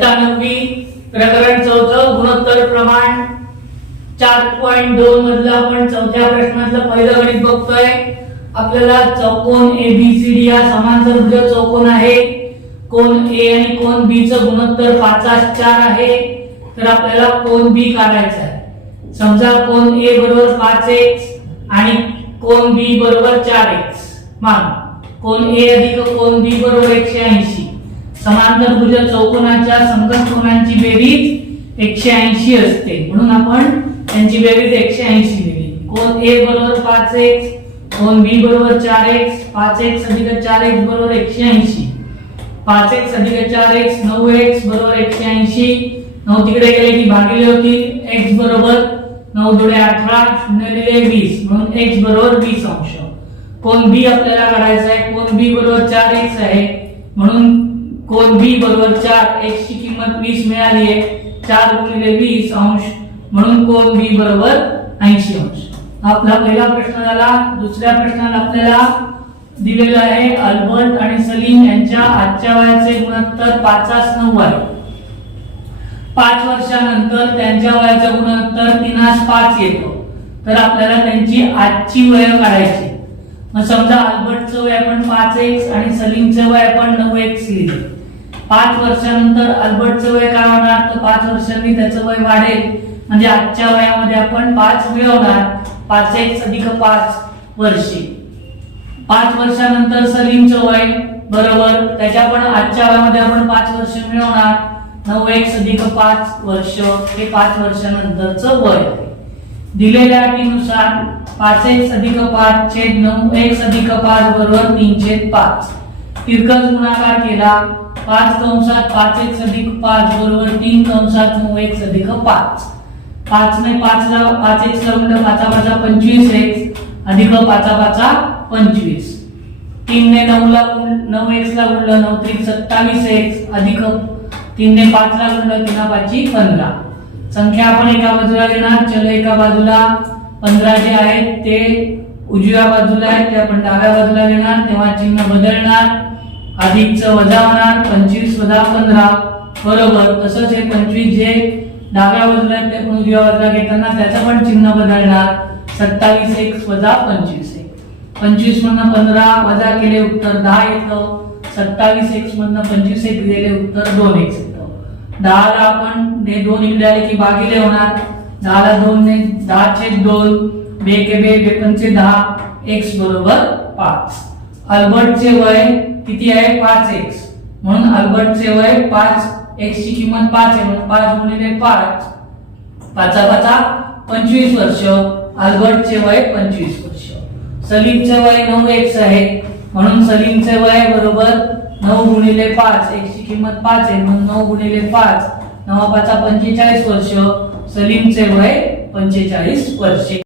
9वी प्रकरण 4 गुणोत्तर प्रमाण 4.2 मधला आपण चौथ्या प्रश्नातलं पहिलं गणित बघतोय। आपल्याला चौकोन ABCD हा समांतरभुज चौकोन आहे। कोन A आणि कोन B चं गुणोत्तर 5:4 आहे। तर आपल्याला कोन B काढायचा आहे। समजा कोन A बरोबर 5x आणि कोन B बरोबर 4x मान कोन A अधिक कोन B बरोबर 180। समांतरभुज चौकोनाच्या संगत कोनांची बेरीज 180 असते, म्हणून आपण त्यांची बेरीज 180 लिहिली। कोन A बरोबर 5x, कोन B बरोबर 4x, 5x अधिक 4x बरोबर 180, 5x अधिक 4x 9x बरोबर 180, 9 तिकडे गेले की भागिले होतील, x बरोबर 9 दुणे 18, 0 दिले 20, म्हणून x बरोबर 20 अंश। कोन B आपल्याला काढायचा आहे। कोन B बरोबर 4x आहे, म्हणून कोन B बरोबर 4, x ची किंमत 20 मिळाली आहे, 4 गुणिले 20 अंश, म्हणून कोन B बरोबर 80 अंश। आपला पहिला प्रश्न झाला। दुसऱ्या प्रश्नात आपल्याला दिलेला आहे अल्बर्ट आणि सलीम यांच्या आजच्या वयाचे गुणोत्तर 5:9 आहे। 5 वर्षानंतर त्यांच्या वयाचे गुणोत्तर 3:5 येतो। तर आपल्याला त्यांची आजची वय काढायची। मग समजा अल्बर्टचं वय आपण 5x आणि सलीमचं वय आपण 9x लिहिले। 5 वर्षानंतर अल्बर्टचं वय काय होणार, तर 5 वर्षांनी त्याचं वय वाढेल, म्हणजे आजच्या वयामध्ये आपण 5 मिळवणार, 5x अधिक 5 वर्षे। 5 वर्षानंतर सलीमचं वय बरोबर त्याच्या पण आजच्या वयामध्ये आपण 5 वर्ष मिळवणार, 9x अधिक 5 वर्ष, हे 5 वर्षानंतरचं वय आहे। दिलेल्या अटीनुसार 5x अधिक 5 छेद 9x अधिक 5 बरोबर 3/5। तिरकस गुणाकार केला, 5 कंसात 5x अधिक 5 बरोबर 3 कंसात 9x अधिक 5। 5 ने 5 ला 5x ला गुणलं 5 × 5 25x अधिक 5 × 25। 3 ने 9 ला 9x ला गुणलं 9 × 27x अधिक 3 ने 5 ला गुणलं 3 × 5 15। संख्या आपण एका बाजूला घेणार, चल एका बाजूला 15 जे आहेत ते उजव्या बाजूला आहेत, ते आपण डाव्या बाजूला घेणार, तेव्हा चिन्ह बदलणार, अधिकचं वजा होणार, 25 वजा 15 बरोबर। तसंच हे 25 जे डाव्या बाजूला आहेत ते पण उजव्या बाजूला घेताना त्याचं पण चिन्ह बदलणार, 27x वजा 25x। 25 मधनं 15 वजा केले उत्तर 10 येतं, 27x मधनं 25x गेले उत्तर 2x येतं। 10 ला आपण 2 इकडे आले की भागिले होणार, 10 ला 2 ने 10/2, 2 के 2 2 10, x बरोबर 5। अल्बर्टचे वय किती आहे, 5x, म्हणून अल्बर्टचे वय 5, x ची किंमत 5 आहे, म्हणून 5 गुणिले 5 5 25 वर्ष। अल्बर्टचे वय 25 वर्ष। सलीमचे वय 9x आहे, म्हणून सलीमचे वय बरोबर 9 गुणिले 5, x ची किंमत 5 आहे, म्हणून 9 गुणिले 5 9 × 5 45 वर्ष। सलीमचे वय 45 वर्षे।